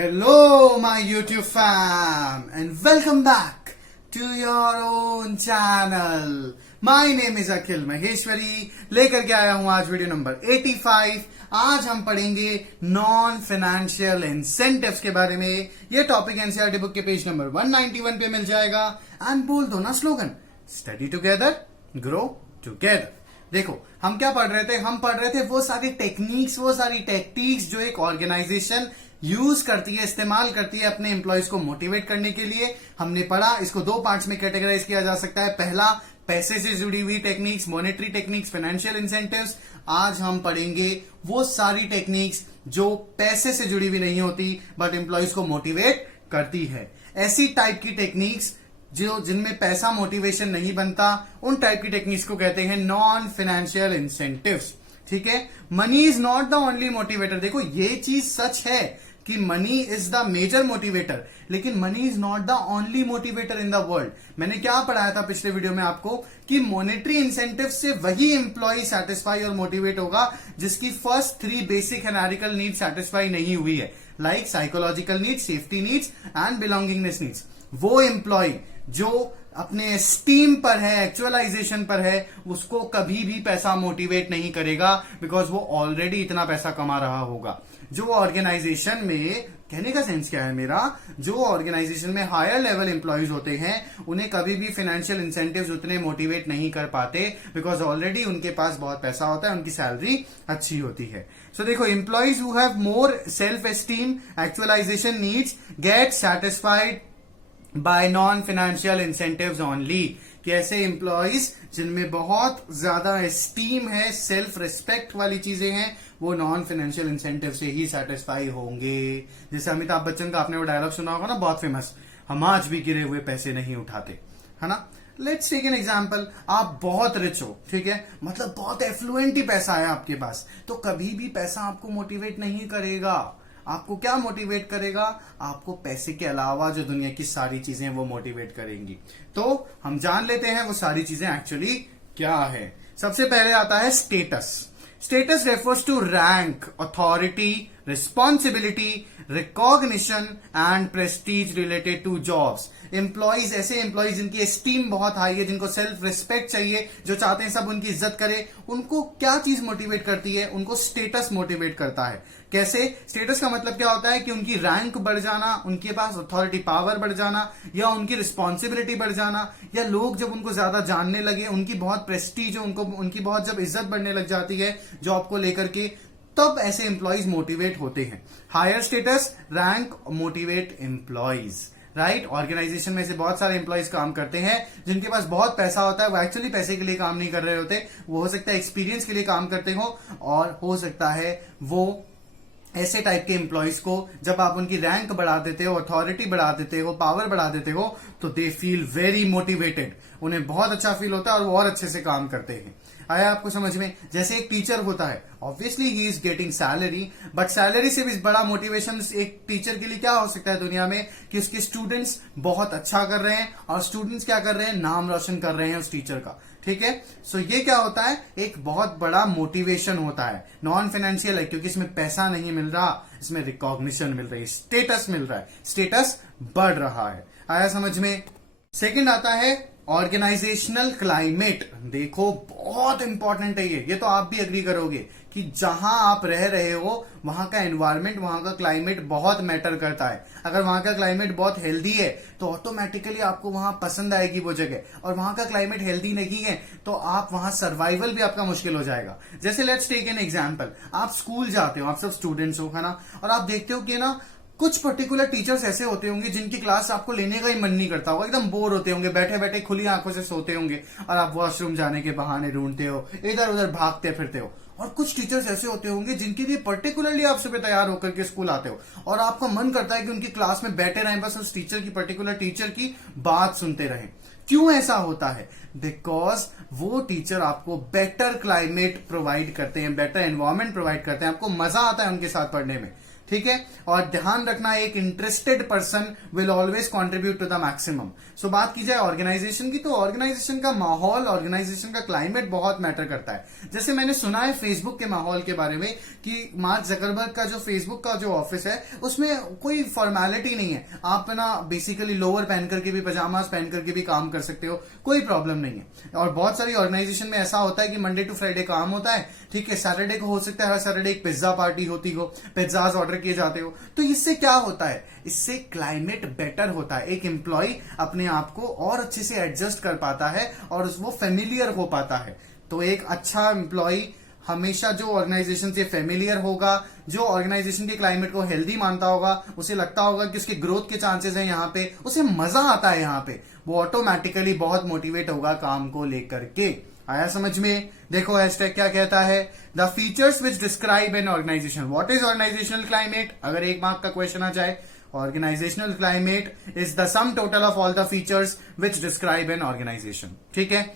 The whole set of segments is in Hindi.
Hello, my YouTube fam, and welcome back to your own channel. My name is अखिल महेश्वरी. लेकर के आया हूं आज वीडियो नंबर 85. आज हम पढ़ेंगे नॉन फाइनेंशियल इंसेंटिव्स के बारे में. ये टॉपिक एनसीईआरटी बुक के पेज नंबर 191 पे मिल जाएगा. एंड बोल दो ना slogan, study together grow together. देखो हम क्या पढ़ रहे थे, हम पढ़ रहे थे वो सारी टेक्निक्स, वो सारी टेक्टिक्स जो एक ऑर्गेनाइजेशन यूज करती है, इस्तेमाल करती है अपने एम्प्लॉयज को मोटिवेट करने के लिए. हमने पढ़ा, इसको दो पार्ट्स में कैटेगराइज किया जा सकता है. पहला, पैसे से जुड़ी हुई techniques, monetary techniques, financial incentives. आज हम पढ़ेंगे वो सारी टेक्निक्स जो पैसे से जुड़ी हुई नहीं होती बट एम्प्लॉयज को मोटिवेट करती है. ऐसी टाइप की टेक्निक्स जो जिनमें पैसा मोटिवेशन नहीं बनता, उन टाइप की टेक्निक्स को कहते हैं नॉन फाइनेंशियल इंसेंटिव्स. ठीक है, money is not the only motivator. देखो ये चीज सच है कि money is the major motivator, लेकिन money is not the only motivator in the world. मैंने क्या पढ़ाया था पिछले वीडियो में आपको कि मॉनेटरी इंसेंटिव से वही एम्प्लॉय सेटिस्फाई और मोटिवेट होगा जिसकी first 3 basic analytical need satisfy नहीं हुई है, like psychological needs, safety needs and belongingness needs. वो एम्प्लॉय जो अपने एस्टीम पर है, एक्चुअलाइजेशन पर है, उसको कभी भी पैसा मोटिवेट नहीं करेगा बिकॉज वो ऑलरेडी इतना पैसा कमा रहा होगा. जो ऑर्गेनाइजेशन में, कहने का सेंस क्या है मेरा, जो ऑर्गेनाइजेशन में हायर लेवल एम्प्लॉयज होते हैं उन्हें कभी भी फाइनेंशियल इंसेंटिव्स उतने मोटिवेट नहीं कर पाते बिकॉज ऑलरेडी उनके पास बहुत पैसा होता है, उनकी सैलरी अच्छी होती है. सो देखो, employees who have more self esteem, actualization needs get satisfied by non financial incentives only. कि ऐसे एम्प्लॉयज जिनमें बहुत ज्यादा एस्टीम है, सेल्फ रिस्पेक्ट वाली चीजें हैं, वो नॉन फाइनेंशियल इंसेंटिव से ही सेटिस्फाई होंगे. जैसे अमिताभ बच्चन का आपने वो डायलॉग सुना होगा ना, बहुत फेमस, हम आज भी गिरे हुए पैसे नहीं उठाते, है ना. Let's take an example. आप बहुत रिच हो, ठीक है, मतलब बहुत एफ्लुएंट ही पैसा है आपके पास, तो कभी भी पैसा आपको मोटिवेट नहीं करेगा. आपको क्या मोटिवेट करेगा? आपको पैसे के अलावा जो दुनिया की सारी चीजें वो मोटिवेट करेंगी. तो हम जान लेते हैं वो सारी चीजें एक्चुअली क्या है. सबसे पहले आता है status. Status refers to rank, authority, responsibility, recognition and prestige related to jobs. Employees, ऐसे एम्प्लॉयज जिनकी एस्टीम बहुत हाई है, जिनको सेल्फ रिस्पेक्ट चाहिए, जो चाहते हैं सब उनकी इज्जत करे, उनको क्या चीज मोटिवेट करती है? उनको स्टेटस मोटिवेट करता है. कैसे? स्टेटस का मतलब क्या होता है कि उनकी रैंक बढ़ जाना, उनके पास अथॉरिटी पावर बढ़ जाना, या उनकी रिस्पॉन्सिबिलिटी बढ़ जाना, या लोग जब उनको ज्यादा जानने लगे, उनकी बहुत प्रेस्टीज, उनकी बहुत जब इज्जत बढ़ने लग जाती है जॉब को लेकर के, तब ऐसे एम्प्लॉयज मोटिवेट होते हैं. Higher status, rank motivate employees, right. Organization में से बहुत सारे एम्प्लॉयज काम करते हैं जिनके पास बहुत पैसा होता है. वो एक्चुअली पैसे के लिए काम नहीं कर रहे होते, वो हो सकता है एक्सपीरियंस के लिए काम करते हो, और हो सकता है वो ऐसे टाइप के एम्प्लॉयज को जब आप उनकी रैंक बढ़ा देते हो, अथॉरिटी बढ़ा देते हो, पावर बढ़ा देते हो, तो दे फील वेरी मोटिवेटेड. उन्हें बहुत अच्छा फील होता है और वो और अच्छे से काम करते हैं. आया आपको समझ में? जैसे एक टीचर होता है, obviously he is getting salary, but salary से भी बड़ा मोटिवेशन एक टीचर के लिए क्या हो सकता है दुनिया में, कि उसके स्टूडेंट्स बहुत अच्छा कर रहे हैं, और स्टूडेंट्स क्या कर रहे हैं? नाम रोशन कर रहे हैं उस टीचर का. ठीक है, सो ये क्या होता है? एक बहुत बड़ा मोटिवेशन होता है. नॉन फाइनेंशियल है क्योंकि इसमें पैसा नहीं मिल रहा, इसमें रिकॉग्निशन मिल रही है, स्टेटस मिल रहा है, स्टेटस बढ़ रहा है. आया समझ में? सेकंड आता है ऑर्गेनाइजेशनल क्लाइमेट. देखो बहुत इंपॉर्टेंट है ये तो आप भी एग्री करोगे कि जहां आप रह रहे हो वहां का एनवायरमेंट, वहां का क्लाइमेट बहुत मैटर करता है. अगर वहां का क्लाइमेट बहुत हेल्दी है तो ऑटोमेटिकली आपको वहां पसंद आएगी वो जगह, और वहां का क्लाइमेट हेल्दी नहीं है तो आप वहां सर्वाइवल भी आपका मुश्किल हो जाएगा. जैसे लेट्स टेक एन एग्जांपल. आप स्कूल जाते हो, आप सब स्टूडेंट्स हो, है ना, और आप देखते हो कि ना कुछ पर्टिकुलर टीचर्स ऐसे होते होंगे जिनकी क्लास आपको लेने का ही मन नहीं करता होगा, एकदम बोर होते होंगे, बैठे बैठे खुली आंखों से सोते होंगे, और आप वॉशरूम जाने के बहाने ढूंढते हो, इधर उधर भागते फिरते हो. और कुछ टीचर्स ऐसे होते होंगे जिनके लिए पर्टिकुलरली आप सुबह तैयार होकर के स्कूल आते हो, और आपका मन करता है कि उनकी क्लास में बैठे रहें, बस उस टीचर की, पर्टिकुलर टीचर की बात सुनते रहें. क्यों ऐसा होता है? बिकॉज वो टीचर आपको बेटर क्लाइमेट प्रोवाइड करते हैं, बेटर एनवायरमेंट प्रोवाइड करते हैं, आपको मजा आता है उनके साथ पढ़ने में. ठीक है। और ध्यान रखना, एक interested person will always contribute to the maximum. So बात की जाए ऑर्गेनाइजेशन की, तो ऑर्गेनाइजेशन का माहौल, ऑर्गेनाइजेशन का क्लाइमेट बहुत मैटर करता है। जैसे मैंने सुना है फेसबुक के माहौल के बारे में कि मार्क जकरबर्ग का जो फेसबुक का जो ऑफिस है उसमें कोई फॉर्मेलिटी नहीं है। आप ना बेसिकली लोअर पहन करके भी, पजामास पहन करके भी काम कर सकते हो, कोई प्रॉब्लम नहीं है। और बहुत सारी ऑर्गेनाइजेशन में ऐसा होता है कि मंडे टू फ्राइडे काम होता है, ठीक है। सैटरडे को हो सकता है हर सैटरडे एक पिज्जा पार्टी होती हो, पिज्जाज ऑर्डर किए जाते हो। तो इससे क्या होता है, इससे क्लाइमेट बेटर होता है। एक एम्प्लॉय अपने आप को और अच्छे से एडजस्ट कर पाता है और वो फेमिलियर हो पाता है। तो एक अच्छा एम्प्लॉय हमेशा जो ऑर्गेनाइजेशन से फेमिलियर होगा, जो ऑर्गेनाइजेशन के क्लाइमेट को हेल्दी मानता होगा, उसे लगता होगा कि उसके ग्रोथ के चांसेस हैं यहाँ पे, उसे मजा आता है यहाँ पे, वो ऑटोमेटिकली बहुत मोटिवेट होगा काम को लेकर के। आया समझ में? देखो हैशटैग क्या कहता है, the features which describe an organization. What is organizational climate? अगर एक मार्क का क्वेश्चन आ जाए, organizational climate is the sum total of all the features which describe an organization, ठीक है।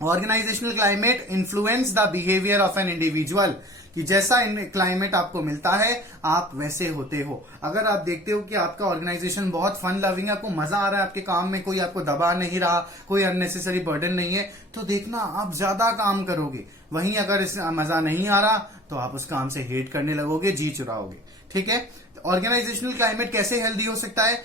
Organizational climate influence the behaviour of an individual, कि जैसा क्लाइमेट आपको मिलता है आप वैसे होते हो। अगर आप देखते हो कि आपका ऑर्गेनाइजेशन बहुत फन लविंग है, आपको मजा आ रहा है आपके काम में, कोई आपको दबा नहीं रहा, कोई अननेसेसरी बर्डन नहीं है, तो देखना आप ज्यादा काम करोगे। वहीं अगर इस मजा नहीं आ रहा तो आप उस काम से हेट करने लगोगे, जी चुराओगे, ठीक है। ऑर्गेनाइजेशनल क्लाइमेट कैसे हेल्दी हो सकता है?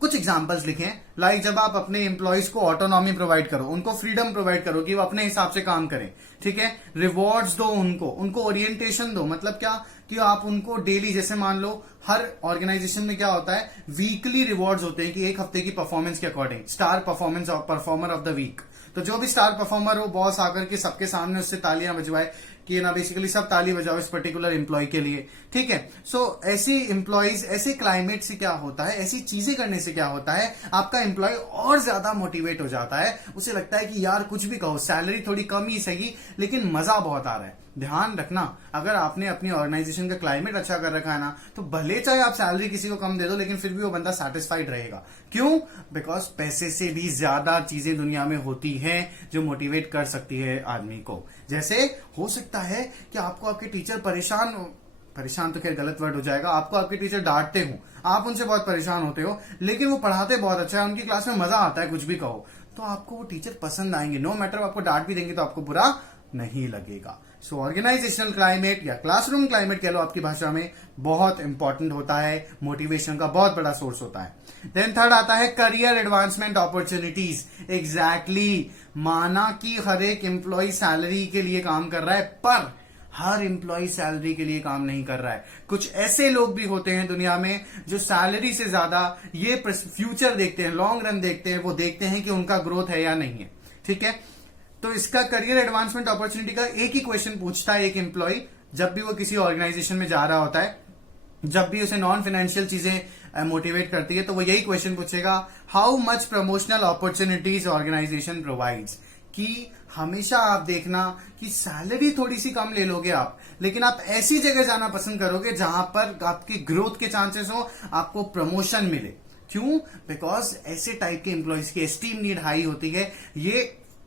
कुछ एग्जांपल्स लिखें। लाइक जब आप अपने एम्प्लॉयज को ऑटोनॉमी प्रोवाइड करो, उनको फ्रीडम प्रोवाइड करो कि वो अपने हिसाब से काम करें, ठीक है। रिवॉर्ड्स दो उनको ओरिएंटेशन दो। मतलब क्या कि आप उनको डेली, जैसे मान लो हर ऑर्गेनाइजेशन में क्या होता है, वीकली रिवॉर्ड्स होते हैं कि एक हफ्ते की परफॉर्मेंस के according star performer of the week. तो जो भी स्टार परफॉर्मर हो, बॉस आकर के सबके सामने उससे तालियां बजवाए कि ना बेसिकली सब ताली बजाओ इस पर्टिकुलर एम्प्लॉय के लिए, ठीक है। सो ऐसे एम्प्लॉयज, ऐसे क्लाइमेट से क्या होता है, ऐसी चीजें करने से क्या होता है, आपका एम्प्लॉय और ज्यादा मोटिवेट हो जाता है। उसे लगता है कि यार कुछ भी कहो, सैलरी थोड़ी कम ही सही लेकिन मजा बहुत आ रहा है। ध्यान रखना, अगर आपने अपनी ऑर्गेनाइजेशन का क्लाइमेट अच्छा कर रखा है ना, तो भले चाहे आप सैलरी किसी को कम दे दो लेकिन फिर भी वो बंदा सेटिस्फाइड रहेगा। क्यों? बिकॉज पैसे से भी ज्यादा चीजें दुनिया में होती हैं जो मोटिवेट कर सकती है आदमी को। जैसे हो सकता है कि आपको आपके टीचर परेशान तो खैर गलत वर्ड हो जाएगा, आपको आपके टीचर डांटते हो, आप उनसे बहुत परेशान होते हो, लेकिन वो पढ़ाते बहुत अच्छा है, उनकी क्लास में मजा आता है, कुछ भी कहो, तो आपको वो टीचर पसंद आएंगे। नो मैटर आपको डांट भी देंगे तो आपको बुरा नहीं लगेगा। सो ऑर्गेनाइजेशनल क्लाइमेट या क्लासरूम क्लाइमेट कह लो आपकी भाषा में, बहुत इंपॉर्टेंट होता है, मोटिवेशन का बहुत बड़ा सोर्स होता है। देन थर्ड आता है करियर एडवांसमेंट अपॉर्चुनिटीज। एग्जैक्टली, माना कि हर एक एम्प्लॉय सैलरी के लिए काम कर रहा है, पर हर एम्प्लॉय सैलरी के लिए काम नहीं कर रहा है। कुछ ऐसे लोग भी होते हैं दुनिया में जो सैलरी से ज्यादा ये फ्यूचर देखते हैं, लॉन्ग रन देखते हैं, वो देखते हैं कि उनका ग्रोथ है या नहीं है, ठीक है। तो इसका करियर एडवांसमेंट अपॉर्चुनिटी का एक ही क्वेश्चन पूछता है एक एम्प्लॉय जब भी वो किसी ऑर्गेनाइजेशन में जा रहा होता है, जब भी उसे नॉन फाइनेंशियल चीजें मोटिवेट करती है, तो वो यही क्वेश्चन पूछेगा, how much promotional opportunities organization provides. कि हमेशा आप देखना कि सैलरी थोड़ी सी कम ले लोगे आप, लेकिन आप ऐसी जगह जाना पसंद करोगे जहां पर आपकी ग्रोथ के चांसेस हो, आपको प्रमोशन मिले। क्यों? बिकॉज ऐसे टाइप के एम्प्लॉयज की एस्टीम नीड हाई होती है, ये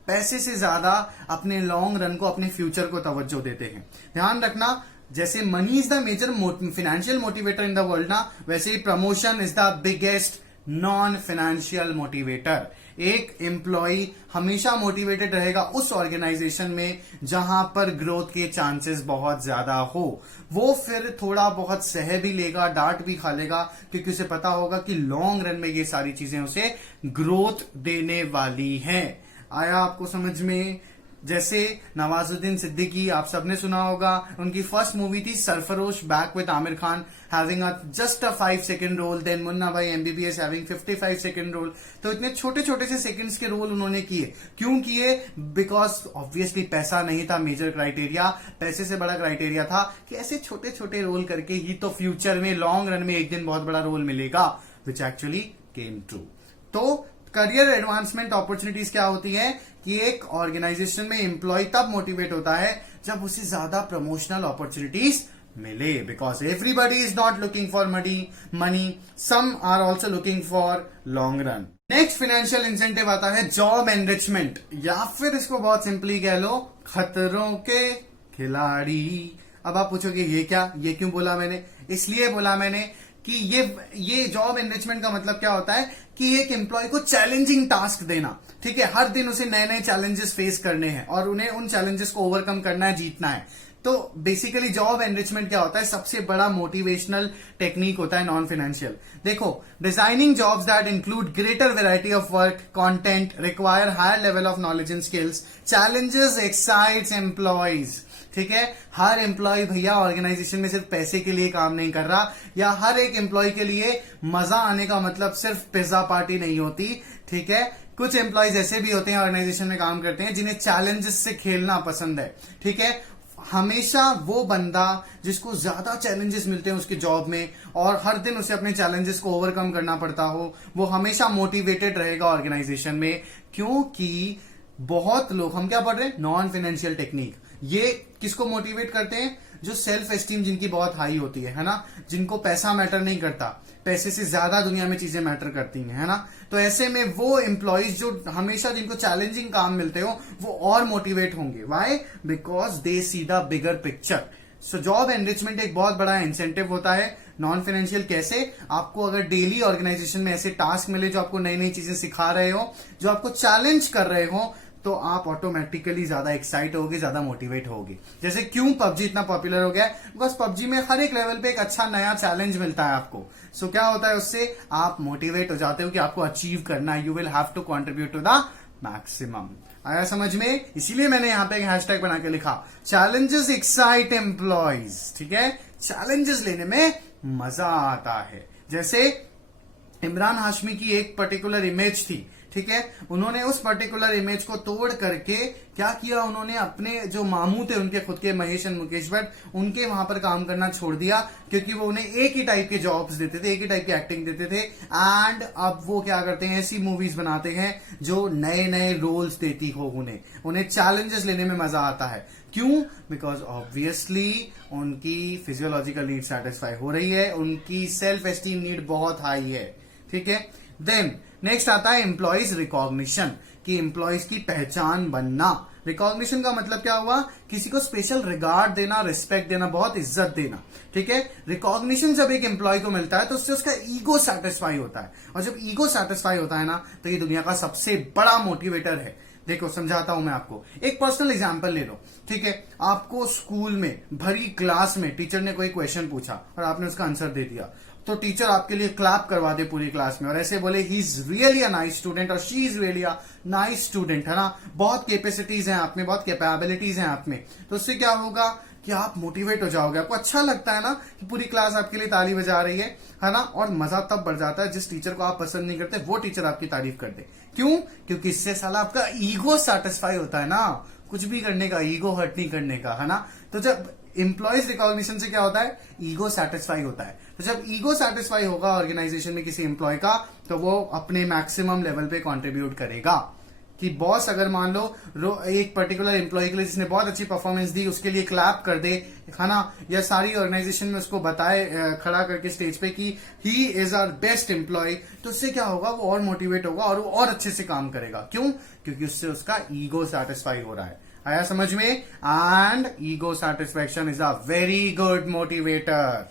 पैसे से ज्यादा अपने लॉन्ग रन को, अपने फ्यूचर को तवज्जो देते हैं। ध्यान रखना, जैसे money is the major financial motivator in the world ना, वैसे ही promotion is the biggest non financial motivator. एक एम्प्लॉय हमेशा मोटिवेटेड रहेगा उस ऑर्गेनाइजेशन में जहां पर ग्रोथ के चांसेस बहुत ज्यादा हो। वो फिर थोड़ा बहुत सह भी लेगा, डांट भी खा लेगा, क्योंकि उसे पता होगा कि लॉन्ग रन में ये सारी चीजें उसे ग्रोथ देने वाली हैं। आया आपको समझ में? जैसे नवाजुद्दीन सिद्दीकी, आप सबने सुना होगा, उनकी फर्स्ट मूवी थी Sarfarosh, back with Aamir Khan, having just a 5 second role. Then Munna Bhai MBBS having 55 second role. तो इतने छोटे छोटे से सेकंड्स के रोल उन्होंने किए। क्यों किए? बिकॉज ऑब्वियसली पैसा नहीं था मेजर क्राइटेरिया, पैसे से बड़ा क्राइटेरिया था कि ऐसे छोटे छोटे रोल करके ही तो फ्यूचर में, लॉन्ग रन में एक दिन बहुत बड़ा रोल मिलेगा, विच एक्चुअली केम ट्रू। तो करियर एडवांसमेंट अपॉर्चुनिटीज क्या होती है कि एक ऑर्गेनाइजेशन में एम्प्लॉय तब मोटिवेट होता है जब उसे ज्यादा प्रमोशनल अपॉर्चुनिटीज मिले। Because everybody is not looking for money, some are also looking for long run. Next financial incentive आता है जॉब एनरिचमेंट, या फिर इसको बहुत सिंपली कह लो खतरों के खिलाड़ी। अब आप पूछोगे ये क्या, ये क्यों बोला मैंने? इसलिए बोला मैंने कि ये जॉब एनरिचमेंट का मतलब क्या होता है कि एक एम्प्लॉय को चैलेंजिंग टास्क देना, ठीक है। हर दिन उसे नए नए चैलेंजेस फेस करने हैं और उन्हें उन चैलेंजेस को ओवरकम करना है, जीतना है। तो बेसिकली जॉब एनरिचमेंट क्या होता है, सबसे बड़ा मोटिवेशनल टेक्निक होता है नॉन फाइनेंशियल। देखो, designing jobs that include greater variety of work content require higher level of knowledge and skills challenges excites employees, ठीक है। हर एम्प्लॉय भैया ऑर्गेनाइजेशन में सिर्फ पैसे के लिए काम नहीं कर रहा, या हर एक एम्प्लॉय के लिए मजा आने का मतलब सिर्फ पिज्जा पार्टी नहीं होती, ठीक है। कुछ एम्प्लॉयज ऐसे भी होते हैं ऑर्गेनाइजेशन में काम करते हैं जिन्हें चैलेंजेस से खेलना पसंद है, ठीक है। हमेशा वो बंदा जिसको ज्यादा चैलेंजेस मिलते हैं उसके जॉब में और हर दिन उसे अपने चैलेंजेस को ओवरकम करना पड़ता हो, वो हमेशा मोटिवेटेड रहेगा ऑर्गेनाइजेशन में। क्योंकि बहुत लोग, हम क्या पढ़ रहे हैं, नॉन फाइनेंशियल टेक्निक, ये किसको मोटिवेट करते हैं, जो सेल्फ एस्टीम जिनकी बहुत हाई होती है ना, जिनको पैसा मैटर नहीं करता, पैसे से ज्यादा दुनिया में चीजें मैटर करती हैं, है ना। तो ऐसे में वो एम्प्लॉयज जो हमेशा जिनको चैलेंजिंग काम मिलते हो वो और मोटिवेट होंगे। Why? Because they see the bigger picture. So job enrichment एक बहुत बड़ा इंसेंटिव होता है नॉन फाइनेंशियल। कैसे? आपको अगर डेली ऑर्गेनाइजेशन में ऐसे टास्क मिले जो आपको नई नई चीजें सिखा रहे हो, जो आपको चैलेंज कर रहे हो, तो आप ऑटोमेटिकली ज्यादा एक्साइट होगे, ज्यादा मोटिवेट होगे। जैसे क्यों पबजी इतना पॉपुलर हो गया है? बिकॉज पबजी में हर एक लेवल पे एक अच्छा नया चैलेंज मिलता है आपको। सो क्या होता है उससे? आप मोटिवेट हो जाते हो कि आपको अचीव करना है, you will have to contribute to the maximum. आया समझ में? इसीलिए मैंने यहां पे एक हैशटैग बना के लिखा, चैलेंजेस एक्साइट एम्प्लॉयज, ठीक है। चैलेंजेस लेने में मजा आता है। जैसे इमरान हाशमी की एक पर्टिकुलर इमेज थी, ठीक है। उन्होंने उस पर्टिकुलर इमेज को तोड़ करके क्या किया, उन्होंने अपने जो मामू थे उनके खुद के, महेश एंड मुकेश भट्ट, उनके वहां पर काम करना छोड़ दिया क्योंकि वो उन्हें एक ही टाइप के जॉब्स देते थे, एक ही टाइप की एक्टिंग देते थे। एंड अब वो क्या करते हैं, ऐसी मूवीज बनाते हैं जो नए नए रोल्स देती हो उन्हें चैलेंजेस लेने में मजा आता है। क्यों? बिकॉज ऑब्वियसली उनकी फिजियोलॉजिकल नीड सेटिस्फाई हो रही है, उनकी सेल्फ एस्टीम नीड बहुत हाई है, ठीक है। देन नेक्स्ट आता है एम्प्लॉयज रिकॉग्निशन, कि एम्प्लॉयज की पहचान बनना। रिकॉग्निशन का मतलब क्या हुआ? किसी को स्पेशल रिगार्ड देना, रिस्पेक्ट देना, बहुत इज्जत देना, ठीक है। रिकॉग्निशन जब एक एम्प्लॉय को मिलता है तो उससे उसका ईगो सेटिस्फाई होता है, और जब ईगो सेटिस्फाई होता है ना, तो ये दुनिया का सबसे बड़ा मोटिवेटर है। देखो समझाता हूं मैं आपको, एक पर्सनल एग्जांपल ले लो, ठीक है। आपको स्कूल में भरी क्लास में टीचर ने कोई क्वेश्चन पूछा और आपने उसका आंसर दे दिया, तो टीचर आपके लिए क्लैप करवा दे पूरी क्लास में और ऐसे बोले he is really a nice student और she is really a nice student, है ना। बहुत कैपेसिटीज हैं आप में, बहुत कैपेबिलिटीज हैं आप में। तो उससे क्या होगा कि आप मोटिवेट हो जाओगे, आपको अच्छा लगता है ना कि पूरी क्लास आपके लिए ताली बजा रही है ना। और मजा तब बढ़ जाता है जिस टीचर को आप पसंद नहीं करते वो टीचर आपकी तारीफ कर दे। क्यों? क्योंकि इससे साला आपका ईगो सेटिस्फाई होता है ना, कुछ भी करने का, ईगो हर्ट नहीं करने का, है ना। तो जब एम्प्लॉयज रिकॉग्निशन से क्या होता है, ईगो सेटिस्फाई होता है। तो जब ईगो सेटिस्फाई होगा ऑर्गेनाइजेशन में किसी एम्प्लॉय का, तो वो अपने मैक्सिमम लेवल पे कंट्रीब्यूट करेगा। कि बॉस अगर मान लो एक पर्टिकुलर एम्प्लॉय के लिए जिसने बहुत अच्छी परफॉर्मेंस दी उसके लिए क्लैप कर दे, है ना, या सारी ऑर्गेनाइजेशन में उसको बताए खड़ा करके स्टेज पे कि he is our best employee, तो उससे क्या होगा, वो और मोटिवेट होगा और वो और अच्छे से काम करेगा। क्यों? क्योंकि उससे उसका ईगो सेटिस्फाई हो रहा है। आया समझ में? And ego satisfaction is a very good motivator.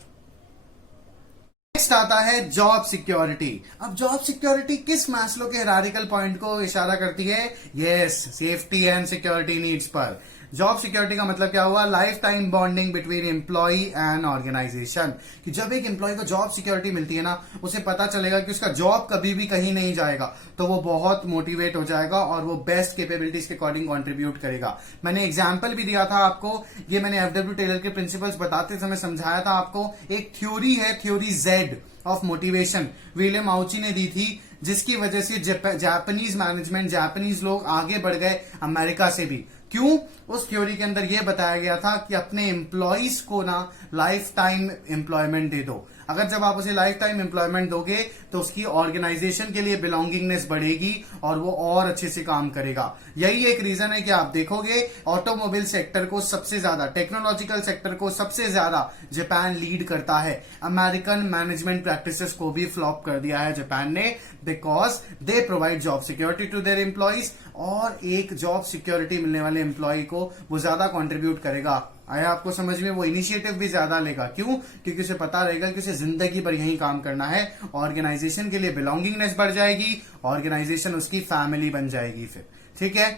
Next आता है जॉब सिक्योरिटी। अब जॉब सिक्योरिटी किस मैस्लो के हायरार्किकल पॉइंट को इशारा करती है? Yes, safety and security needs पर। जॉब सिक्योरिटी का मतलब क्या हुआ? Life time bonding between employee and organization. कि जब एक एम्प्लॉय को जॉब सिक्योरिटी मिलती है ना, उसे पता चलेगा कि उसका जॉब कभी भी कहीं नहीं जाएगा, तो वो बहुत मोटिवेट हो जाएगा और वो बेस्ट कैपेबिलिटीज के अकॉर्डिंग कंट्रीब्यूट करेगा। मैंने एग्जांपल भी दिया था आपको, ये मैंने एफडब्ल्यू टेलर के प्रिंसिपल्स बताते समय समझाया था आपको। एक थ्योरी है, theory Z of motivation, William Ouchi ने दी थी, जिसकी वजह से जापानीज मैनेजमेंट, जापानीज लोग आगे बढ़ गए अमेरिका से भी। क्यों? उस थ्योरी के अंदर यह बताया गया था कि अपने एम्प्लॉइज को ना लाइफ टाइम एम्प्लॉयमेंट दे दो। अगर जब आप उसे लाइफ टाइम एम्प्लॉयमेंट दोगे तो उसकी ऑर्गेनाइजेशन के लिए बिलोंगिंगनेस बढ़ेगी और वो और अच्छे से काम करेगा। यही एक रीजन है कि आप देखोगे ऑटोमोबाइल सेक्टर को सबसे ज्यादा, टेक्नोलॉजिकल सेक्टर को सबसे ज्यादा जापान लीड करता है। अमेरिकन मैनेजमेंट प्रैक्टिसेस को भी फ्लॉप कर दिया है जापान ने, because they provide job security to their employees, और एक जॉब सिक्योरिटी मिलने वाले एम्प्लॉय को वो ज्यादा कंट्रीब्यूट करेगा आया आपको समझ में? वो इनिशिएटिव भी ज्यादा लेगा। क्यों? क्योंकि उसे पता रहेगा कि उसे जिंदगी भर यही काम करना है। ऑर्गेनाइजेशन के लिए बिलोंगिंगनेस बढ़ जाएगी, ऑर्गेनाइजेशन उसकी फैमिली बन जाएगी फिर, ठीक है।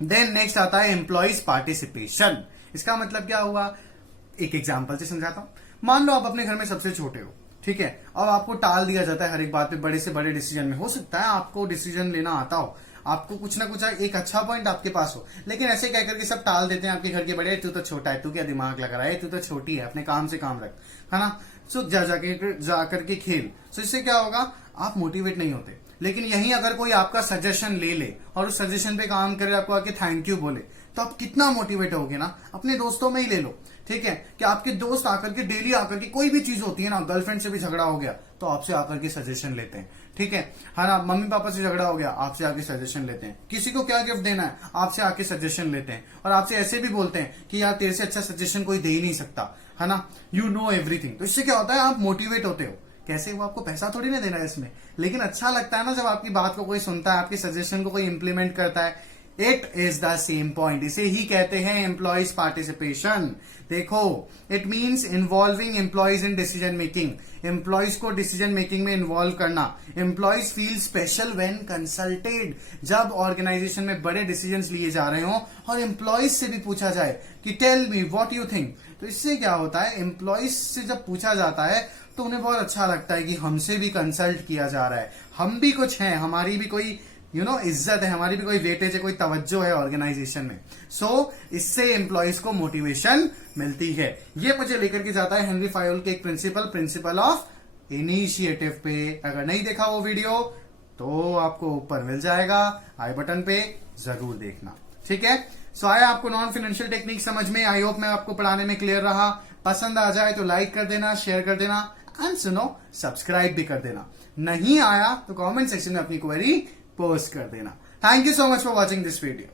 देन नेक्स्ट आता है एम्प्लॉइज पार्टिसिपेशन। इसका मतलब क्या हुआ? एक एग्जाम्पल से समझाता हूं। मान लो आप अपने घर में सबसे छोटे हो, ठीक है, अब आपको टाल दिया जाता है हर एक बात पे, बड़े से बड़े डिसीजन में। हो सकता है आपको डिसीजन लेना आता हो, आपको कुछ ना कुछ एक अच्छा पॉइंट आपके पास हो, लेकिन ऐसे कह करके सब टाल देते हैं आपके घर के बड़े, तू तो छोटा है, तू क्या दिमाग लगा रहा है, तू तो छोटी है, अपने काम से काम रख, है ना। सो जा करके खेल। सो इससे क्या होगा? आप मोटिवेट नहीं होते। लेकिन यही अगर कोई आपका सजेशन ले ले और उस सजेशन पे काम करे, आपको आके थैंक यू बोले, तो आप कितना मोटिवेट होगे ना। अपने दोस्तों में ही ले लो, ठीक है, कि आपके दोस्त आकर के डेली आकर के कोई भी चीज होती है ना, गर्लफ्रेंड से भी झगड़ा हो गया तो आपसे आकर के सजेशन लेते हैं, ठीक है ना। मम्मी पापा से झगड़ा हो गया, आपसे आके सजेशन लेते हैं। किसी को क्या गिफ्ट देना है, आपसे आके सजेशन लेते हैं। और आपसे ऐसे भी बोलते हैं कि यार तेरे से अच्छा सजेशन कोई दे ही नहीं सकता, है ना, यू नो एवरीथिंग। तो इससे क्या होता है? आप मोटिवेट होते हो। कैसे? वो आपको पैसा थोड़ी ना देना है इसमें, लेकिन अच्छा लगता है ना जब आपकी बात को कोई सुनता है, आपके सजेशन को कोई इंप्लीमेंट करता है। It is the same point. इसे ही कहते हैं एम्प्लॉयज पार्टिसिपेशन। देखो, it means involving employees in decision making. Employees को डिसीजन मेकिंग में इन्वॉल्व करना। Employees feel special when consulted. जब ऑर्गेनाइजेशन में बड़े डिसीजन लिए जा रहे हो और एम्प्लॉयज से भी पूछा जाए कि tell me what you think, तो इससे क्या होता है? एम्प्लॉयज से जब पूछा जाता है तो उन्हें बहुत अच्छा लगता है कि हमसे भी कंसल्ट किया जा रहा है, हम भी कुछ हैं, हमारी भी कोई इज्जत है, हमारी भी कोई वेटेज है, कोई तवज्जो है ऑर्गेनाइजेशन में। सो इससे एम्प्लॉयज को मोटिवेशन मिलती है। ये मुझे लेकर के जाता है हेनरी फायोल के एक प्रिंसिपल ऑफ इनिशिएटिव पे। अगर नहीं देखा वो वीडियो तो आपको ऊपर मिल जाएगा आई बटन पे, जरूर देखना, ठीक है। सो आया आपको नॉन फाइनेंशियल टेक्निक समझ में? आई होप मैं आपको पढ़ाने में क्लियर रहा। पसंद आ जाए तो लाइक कर देना, शेयर कर देना एंड सुनो सब्सक्राइब भी कर देना। नहीं आया तो कमेंट सेक्शन में अपनी क्वेरी पोस्ट कर देना। Thank you so much for watching this video.